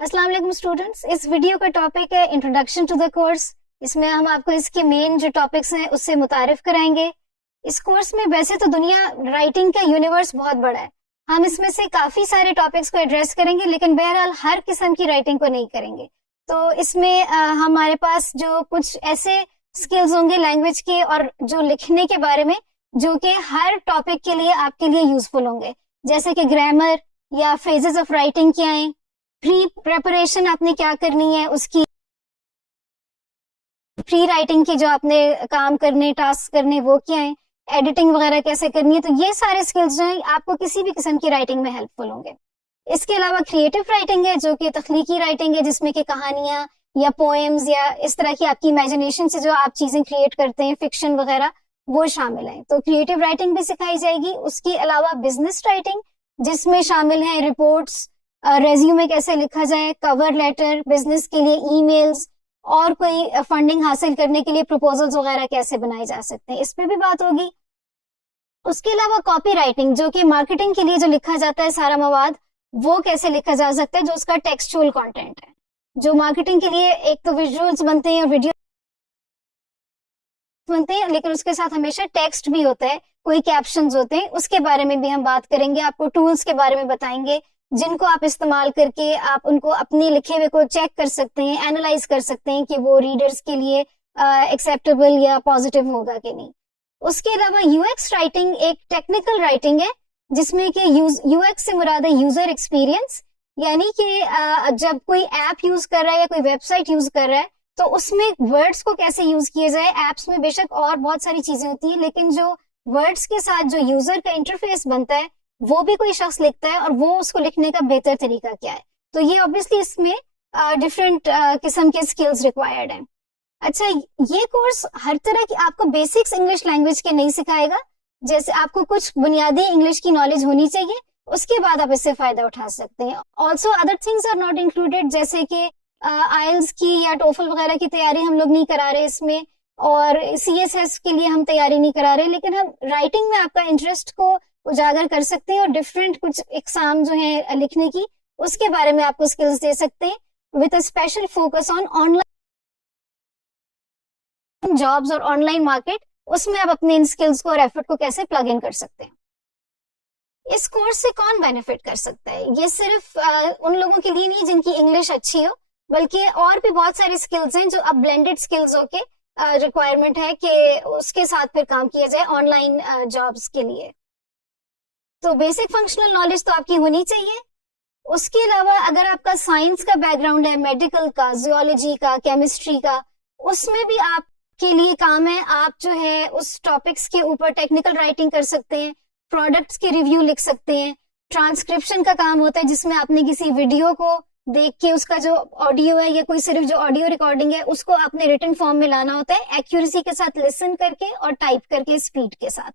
अस्सलाम वालेकुम स्टूडेंट्स। इस वीडियो का टॉपिक है इंट्रोडक्शन टू द कोर्स। इसमें हम आपको इसके मेन जो टॉपिक्स हैं उससे मुतारिफ कराएंगे। इस कोर्स में वैसे तो दुनिया राइटिंग का यूनिवर्स बहुत बड़ा है। हम इसमें से काफी सारे टॉपिक्स को एड्रेस करेंगे, लेकिन बहरहाल हर किस्म की राइटिंग को नहीं करेंगे। तो इसमें हमारे पास जो कुछ ऐसे स्किल्स होंगे लैंग्वेज के और जो लिखने के बारे में, जो कि हर टॉपिक के लिए आपके लिए यूजफुल होंगे, जैसे कि ग्रामर या फ्रेजेस ऑफ राइटिंग क्या है, प्री प्रेपरेशन आपने क्या करनी है, उसकी प्री राइटिंग की जो आपने काम करने टास्क करने वो क्या है, एडिटिंग वगैरह कैसे करनी है। तो ये सारे स्किल्स जो हैं आपको किसी भी किस्म की राइटिंग में हेल्पफुल होंगे। इसके अलावा क्रिएटिव राइटिंग है, जो कि तख्लीकी राइटिंग है, जिसमें कि कहानियां या पोएम्स या इस तरह की आपकी इमेजिनेशन से जो आप चीजें क्रिएट करते हैं, फिक्शन वगैरह, वो शामिल है। तो क्रिएटिव राइटिंग भी सिखाई जाएगी। उसके अलावा बिजनेस राइटिंग, जिसमें शामिल है रिपोर्ट्स, रेज्यूमे कैसे लिखा जाए, कवर लेटर, बिजनेस के लिए ईमेल्स, और कोई फंडिंग हासिल करने के लिए प्रपोजल्स वगैरह कैसे बनाए जा सकते हैं, इस पे भी बात होगी। उसके अलावा कॉपी राइटिंग, जो कि मार्केटिंग के लिए जो लिखा जाता है सारा मवाद, वो कैसे लिखा जा सकता है, जो उसका टेक्सचुअल कंटेंट है। जो मार्केटिंग के लिए एक तो विजुअल्स बनते हैं और वीडियो बनते हैं, लेकिन उसके साथ हमेशा टेक्स्ट भी होता है, कोई कैप्शंस होते हैं, उसके बारे में भी हम बात करेंगे। आपको टूल्स के बारे में बताएंगे जिनको आप इस्तेमाल करके आप उनको अपने लिखे हुए को चेक कर सकते हैं, एनालाइज कर सकते हैं कि वो रीडर्स के लिए एक्सेप्टेबल या पॉजिटिव होगा कि नहीं। उसके अलावा यूएक्स राइटिंग एक टेक्निकल राइटिंग है, जिसमें कि यूएक्स से मुराद है यूजर एक्सपीरियंस, यानी कि जब कोई ऐप यूज कर रहा है या कोई वेबसाइट यूज कर रहा है तो उसमें वर्ड्स को कैसे यूज किया जाए। ऐप्स में बेशक और बहुत सारी चीजें होती है, लेकिन जो वर्ड्स के साथ जो यूजर का इंटरफेस बनता है वो भी कोई शख्स लिखता है, और वो उसको लिखने का बेहतर तरीका क्या है। तो ये ऑब्वियसली इसमें डिफरेंट किस्म के स्किल्स रिक्वायर्ड हैं। अच्छा, ये कोर्स हर तरह की आपको बेसिक्स इंग्लिश लैंग्वेज के नहीं सिखाएगा। जैसे आपको कुछ बुनियादी इंग्लिश की नॉलेज होनी चाहिए, उसके बाद आप इससे फायदा उठा सकते हैं। Also other things are not included, जैसे कि आइल्स की या टोफल वगैरह की तैयारी हम लोग नहीं करा रहे इसमें, और सीएसएस के लिए हम तैयारी नहीं करा रहे, लेकिन हम राइटिंग में आपका इंटरेस्ट को उजागर कर सकते हैं और डिफरेंट कुछ एग्जाम जो है लिखने की, उसके बारे में आपको स्किल्स दे सकते हैं, with a special focus on online jobs और ऑनलाइन मार्केट। उसमें आप अपने इन स्किल्स को और एफर्ट को कैसे प्लग इन कर सकते हैं। इस कोर्स से कौन बेनिफिट कर सकता है? ये सिर्फ उन लोगों के लिए नहीं जिनकी इंग्लिश अच्छी हो, बल्कि और भी बहुत सारी स्किल्स हैं जो अब ब्लेंडेड स्किल्स होके रिक्वायरमेंट है कि उसके साथ फिर काम किया जाए ऑनलाइन जॉब्स के लिए। तो बेसिक फंक्शनल नॉलेज तो आपकी होनी चाहिए। उसके अलावा अगर आपका साइंस का बैकग्राउंड है, मेडिकल का, जियोलॉजी का, केमिस्ट्री का, उसमें भी आपके लिए काम है। आप जो है उस टॉपिक्स के ऊपर टेक्निकल राइटिंग कर सकते हैं, प्रोडक्ट्स के रिव्यू लिख सकते हैं। ट्रांसक्रिप्शन का काम होता है, जिसमें आपने किसी वीडियो को देख के उसका जो ऑडियो है या कोई सिर्फ जो ऑडियो रिकॉर्डिंग है उसको आपने रिटन फॉर्म में लाना होता है, एक्यूरेसी के साथ लिसन करके और टाइप करके स्पीड के साथ।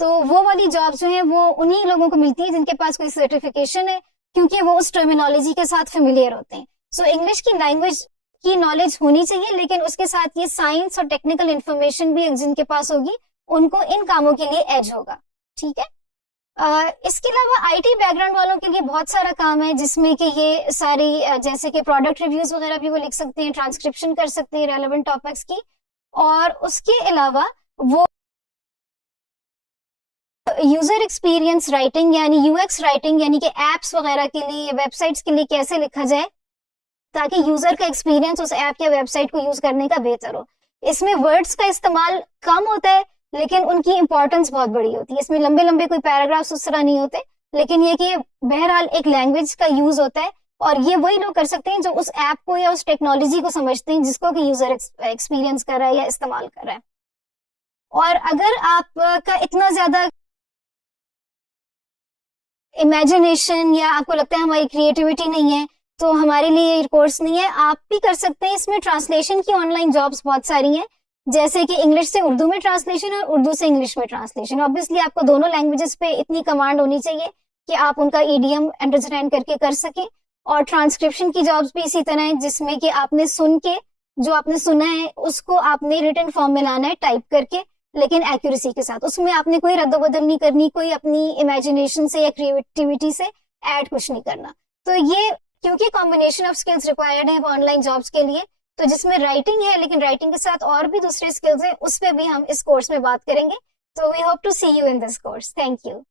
तो वो वाली जॉब जो है वो उन्हीं लोगों को मिलती है जिनके पास कोई सर्टिफिकेशन है, क्योंकि वो उस टर्मिनोलॉजी के साथ फेमिलियर होते हैं। सो इंग्लिश की लैंग्वेज की नॉलेज होनी चाहिए, लेकिन उसके साथ ये साइंस और टेक्निकल इंफॉर्मेशन भी जिनके पास होगी उनको इन कामों के लिए एज होगा। ठीक है। इसके अलावा आईटी बैकग्राउंड वालों के लिए बहुत सारा काम है, जिसमें कि ये सारी जैसे कि प्रोडक्ट रिव्यूज वगैरह भी वो लिख सकते हैं, ट्रांसक्रिप्शन कर सकते हैं रेलेवेंट टॉपिक्स की, और उसके अलावा वो यूजर एक्सपीरियंस राइटिंग यानी यूएक्स राइटिंग, यानी कि एप्स वगैरह के लिए, वेबसाइट्स के लिए कैसे लिखा जाए ताकि यूजर का एक्सपीरियंस उस ऐप या वेबसाइट को यूज करने का बेहतर हो। इसमें वर्ड्स का इस्तेमाल कम होता है, लेकिन उनकी इंपॉर्टेंस बहुत बड़ी होती है। इसमें लंबे लंबे कोई पैराग्राफ्स उस तरह नहीं होते, लेकिन ये कि बहरहाल एक लैंग्वेज का यूज होता है, और ये वही लोग कर सकते हैं जो उस ऐप को या उस टेक्नोलॉजी को समझते हैं जिसको कि यूजर एक्सपीरियंस कर रहा है या इस्तेमाल कर रहा है। और अगर आपका इतना ज्यादा इमेजिनेशन या आपको लगता है हमारी क्रिएटिविटी नहीं है, तो हमारे लिए ये कोर्स नहीं है। आप भी कर सकते हैं। इसमें ट्रांसलेशन की ऑनलाइन जॉब्स बहुत सारी हैं, जैसे कि इंग्लिश से उर्दू में ट्रांसलेशन और उर्दू से इंग्लिश में ट्रांसलेशन। ऑब्वियसली आपको दोनों लैंग्वेजेस पे इतनी कमांड होनी चाहिए कि आप उनका ईडीएम अंडरस्टैंड करके कर सकें। और ट्रांसक्रिप्शन की जॉब्स भी इसी तरह है, जिसमें कि आपने सुन के जो आपने सुना है उसको आपने रिटन फॉर्म में लाना है टाइप करके, लेकिन एक्यूरेसी के साथ। उसमें आपने कोई रद्द-बदल नहीं करनी, कोई अपनी इमेजिनेशन से या क्रिएटिविटी से ऐड कुछ नहीं करना। तो ये क्योंकि कॉम्बिनेशन ऑफ स्किल्स रिक्वायर्ड है ऑनलाइन जॉब्स के लिए, तो जिसमें राइटिंग है लेकिन राइटिंग के साथ और भी दूसरे स्किल्स हैं, उस पर भी हम इस कोर्स में बात करेंगे। तो we hope to see you in this course. Thank you.